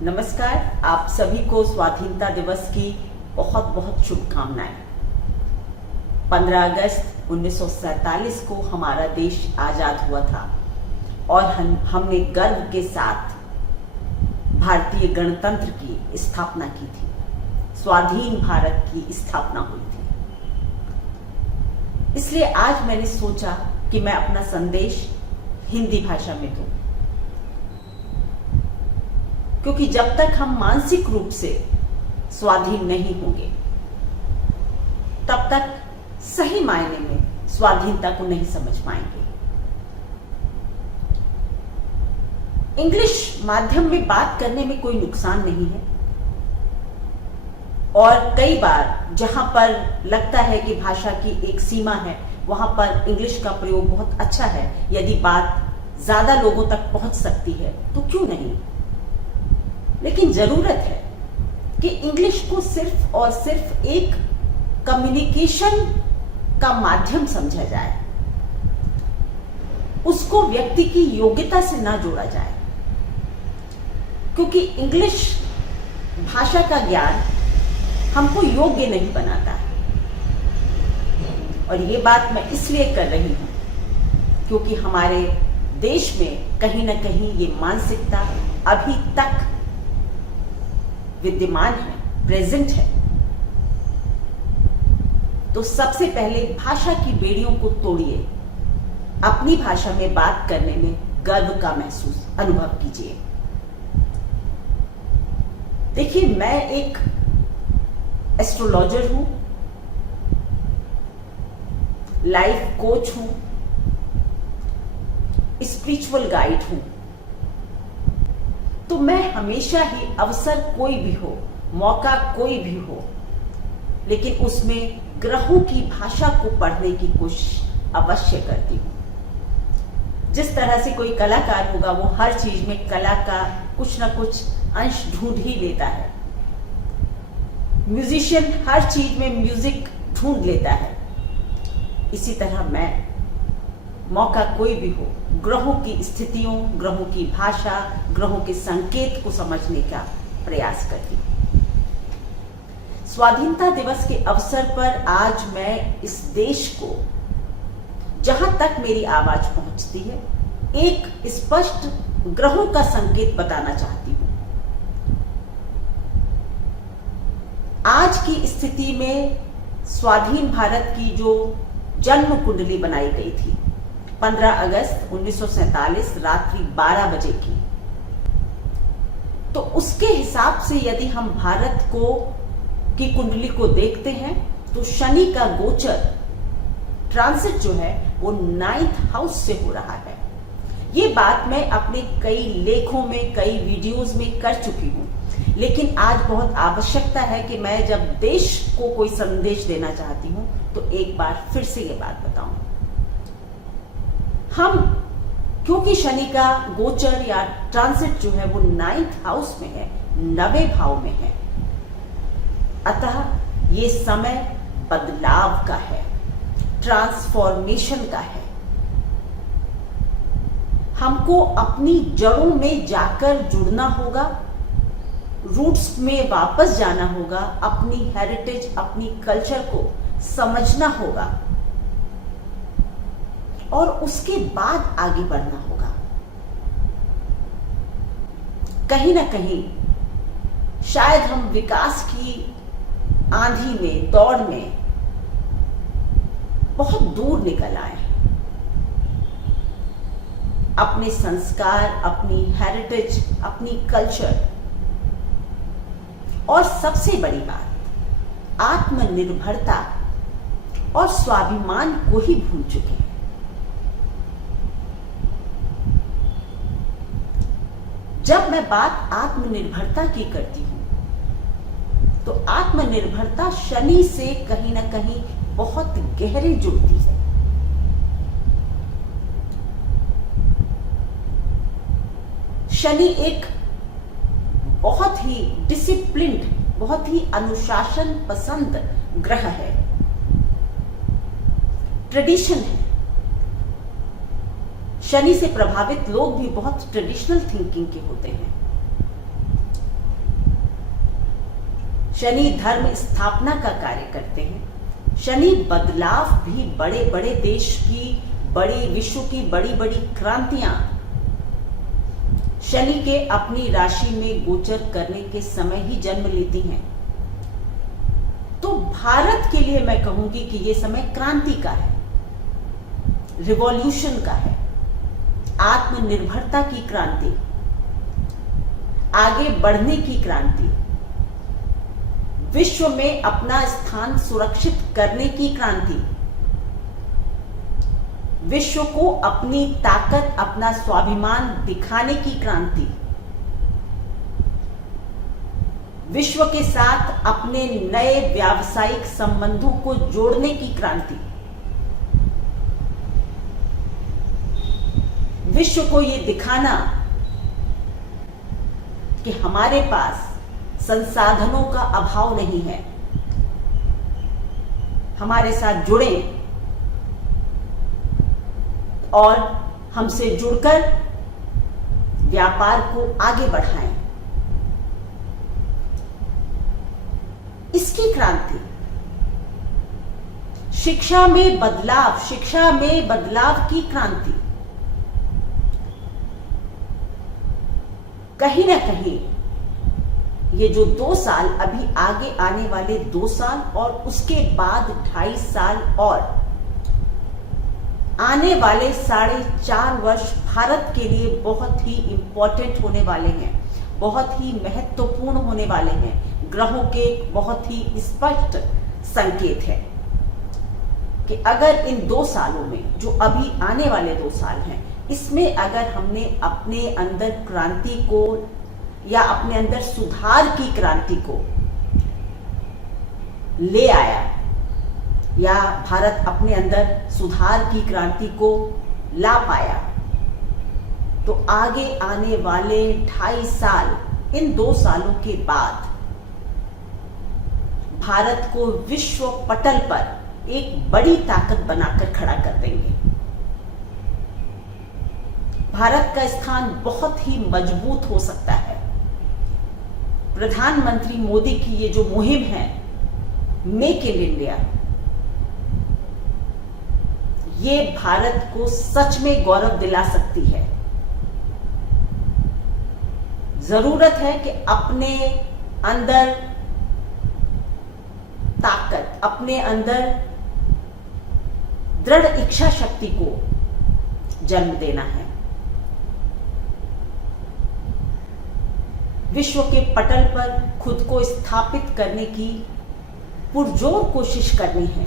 नमस्कार। आप सभी को स्वाधीनता दिवस की बहुत बहुत शुभकामनाएं। 15 अगस्त 1947 को हमारा देश आजाद हुआ था और हमने गर्व के साथ भारतीय गणतंत्र की स्थापना की थी। स्वाधीन भारत की स्थापना हुई थी। इसलिए आज मैंने सोचा कि मैं अपना संदेश हिंदी भाषा में दूं, क्योंकि जब तक हम मानसिक रूप से स्वाधीन नहीं होंगे तब तक सही मायने में स्वाधीनता को नहीं समझ पाएंगे। इंग्लिश माध्यम में बात करने में कोई नुकसान नहीं है और कई बार जहां पर लगता है कि भाषा की एक सीमा है वहां पर इंग्लिश का प्रयोग बहुत अच्छा है। यदि बात ज्यादा लोगों तक पहुंच सकती है तो क्यों नहीं। लेकिन जरूरत है कि इंग्लिश को सिर्फ और सिर्फ एक कम्युनिकेशन का माध्यम समझा जाए, उसको व्यक्ति की योग्यता से ना जोड़ा जाए, क्योंकि इंग्लिश भाषा का ज्ञान हमको योग्य नहीं बनाता है। और ये बात मैं इसलिए कर रही हूं क्योंकि हमारे देश में कहीं ना कहीं ये मानसिकता अभी तक विद्यमान है, प्रेजेंट है। तो सबसे पहले भाषा की बेड़ियों को तोड़िए, अपनी भाषा में बात करने में गर्व का महसूस अनुभव कीजिए। देखिए, मैं एक एस्ट्रोलॉजर हूं, लाइफ कोच हूं, स्पिरिचुअल गाइड हूं। तो मैं हमेशा ही अवसर कोई भी हो, मौका कोई भी हो, लेकिन उसमें ग्रहों की भाषा को पढ़ने की कोशिश अवश्य करती हूं। जिस तरह से कोई कलाकार होगा वो हर चीज में कला का कुछ ना कुछ अंश ढूंढ ही लेता है। म्यूजिशियन हर चीज में म्यूजिक ढूंढ लेता है। इसी तरह मैं, मौका कोई भी हो, ग्रहों की स्थितियों, ग्रहों की भाषा, ग्रहों के संकेत को समझने का प्रयास करती हूं। स्वाधीनता दिवस के अवसर पर आज मैं इस देश को, जहां तक मेरी आवाज पहुंचती है, एक स्पष्ट ग्रहों का संकेत बताना चाहती हूं। आज की स्थिति में स्वाधीन भारत की जो जन्म कुंडली बनाई गई थी 15 अगस्त 1947 रात्रि 12 बजे की, तो उसके हिसाब से यदि हम भारत की कुंडली को देखते हैं तो शनि का गोचर ट्रांसिट जो है वो 9th हाउस से हो रहा है। ये बात मैं अपने कई लेखों में, कई वीडियोस में कर चुकी हूं, लेकिन आज बहुत आवश्यकता है कि मैं जब देश को कोई संदेश देना चाहती हूं तो एक बार फिर से ये बात बताऊं। हम, क्योंकि शनि का गोचर या ट्रांसिट जो है वो 9th हाउस में है, 9वें भाव में है, अतः ये समय बदलाव का है, ट्रांसफॉर्मेशन का है। हमको अपनी जड़ों में जाकर जुड़ना होगा, रूट्स में वापस जाना होगा, अपनी हेरिटेज, अपनी कल्चर को समझना होगा और उसके बाद आगे बढ़ना होगा। कहीं ना कहीं शायद हम विकास की आंधी में, दौड़ में बहुत दूर निकल आए हैं। अपने संस्कार, अपनी हेरिटेज, अपनी कल्चर और सबसे बड़ी बात आत्मनिर्भरता और स्वाभिमान को ही भूल चुके हैं। जब मैं बात आत्मनिर्भरता की करती हूं तो आत्मनिर्भरता शनि से कहीं ना कहीं बहुत गहरे जुड़ती है। शनि एक बहुत ही डिसिप्लिन्ड, बहुत ही अनुशासन पसंद ग्रह है, ट्रेडिशन है। शनि से प्रभावित लोग भी बहुत ट्रेडिशनल थिंकिंग के होते हैं। शनि धर्म स्थापना का कार्य करते हैं। शनि बदलाव भी, बड़े बड़े देश की, बड़ी विश्व की बड़ी बड़ी क्रांतियां शनि के अपनी राशि में गोचर करने के समय ही जन्म लेती हैं। तो भारत के लिए मैं कहूंगी कि यह समय क्रांति का है, रिवॉल्यूशन का है, आत्मनिर्भरता की क्रांति, आगे बढ़ने की क्रांति, विश्व में अपना स्थान सुरक्षित करने की क्रांति, विश्व को अपनी ताकत, अपना स्वाभिमान दिखाने की क्रांति, विश्व के साथ अपने नए व्यावसायिक संबंधों को जोड़ने की क्रांति, विश्व को यह दिखाना कि हमारे पास संसाधनों का अभाव नहीं है, हमारे साथ जुड़ें और हमसे जुड़कर व्यापार को आगे बढ़ाएं। इसकी क्रांति, शिक्षा में बदलाव की क्रांति, कहीं ना कहीं ये जो 2 साल, अभी आगे आने वाले 2 साल और उसके बाद 2.5 साल और आने वाले 4.5 वर्ष भारत के लिए बहुत ही इंपॉर्टेंट होने वाले हैं, बहुत ही महत्वपूर्ण होने वाले हैं। ग्रहों के बहुत ही स्पष्ट संकेत है कि अगर इन 2 सालों में, जो अभी आने वाले 2 साल हैं, इसमें अगर हमने अपने अंदर क्रांति को या अपने अंदर सुधार की क्रांति को ले आया, या भारत अपने अंदर सुधार की क्रांति को ला पाया, तो आगे आने वाले 2.5 साल, इन 2 सालों के बाद भारत को विश्व पटल पर एक बड़ी ताकत बनाकर खड़ा कर देंगे। भारत का स्थान बहुत ही मजबूत हो सकता है। प्रधानमंत्री मोदी की ये जो मुहिम है, मेक इन इंडिया, ये भारत को सच में गौरव दिला सकती है। जरूरत है कि अपने अंदर ताकत, अपने अंदर दृढ़ इच्छा शक्ति को जन्म देना है। विश्व के पटल पर खुद को स्थापित करने की पुरजोर कोशिश करनी है।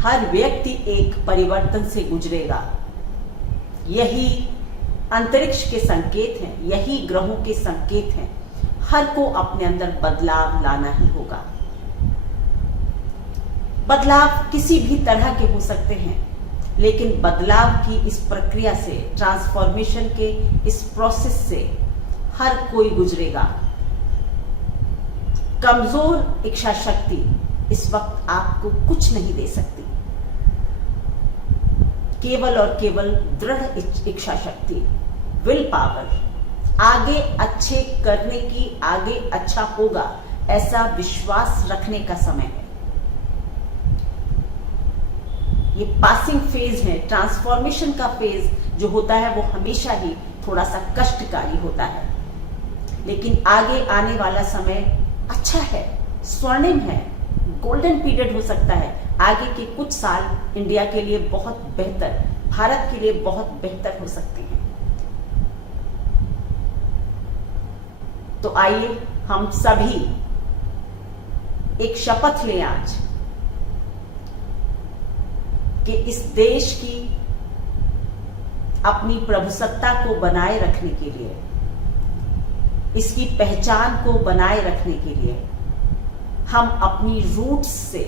हर व्यक्ति एक परिवर्तन से गुजरेगा, यही अंतरिक्ष के संकेत हैं, यही ग्रहों के संकेत हैं। हर को अपने अंदर बदलाव लाना ही होगा। बदलाव किसी भी तरह के हो सकते हैं, लेकिन बदलाव की इस प्रक्रिया से, ट्रांसफॉर्मेशन के इस प्रोसेस से हर कोई गुजरेगा। कमजोर इच्छा शक्ति इस वक्त आपको कुछ नहीं दे सकती। केवल और केवल दृढ़ इच्छा शक्ति, विल पावर, आगे अच्छे करने की, आगे अच्छा होगा ऐसा विश्वास रखने का समय है। ये पासिंग फेज है। ट्रांसफॉर्मेशन का फेज जो होता है वो हमेशा ही थोड़ा सा कष्टकारी होता है, लेकिन आगे आने वाला समय अच्छा है, स्वर्णिम है, गोल्डन पीरियड हो सकता है। आगे के कुछ साल इंडिया के लिए बहुत बेहतर, भारत के लिए बहुत बेहतर हो सकते हैं। तो आइए हम सभी एक शपथ लें आज कि इस देश की अपनी प्रभुसत्ता को बनाए रखने के लिए, इसकी पहचान को बनाए रखने के लिए हम अपनी रूट्स से,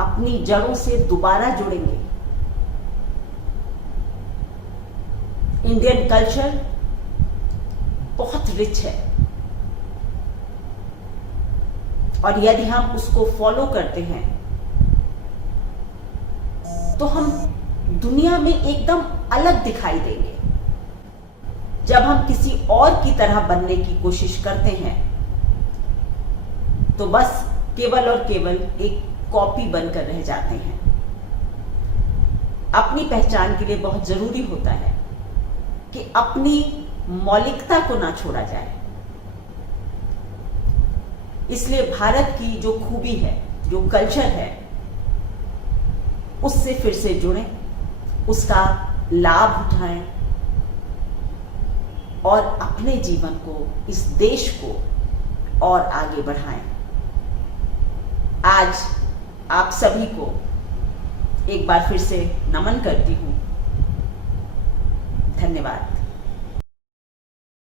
अपनी जड़ों से दोबारा जुड़ेंगे। इंडियन कल्चर बहुत रिच है और यदि हम उसको फॉलो करते हैं तो हम दुनिया में एकदम अलग दिखाई देंगे। जब हम किसी और की तरह बनने की कोशिश करते हैं तो बस केवल और केवल एक कॉपी बनकर रह जाते हैं। अपनी पहचान के लिए बहुत जरूरी होता है कि अपनी मौलिकता को ना छोड़ा जाए। इसलिए भारत की जो खूबी है, जो कल्चर है, उससे फिर से जुड़ें, उसका लाभ उठाएं और अपने जीवन को, इस देश को और आगे बढ़ाएं। आज आप सभी को एक बार फिर से नमन करती हूं। धन्यवाद।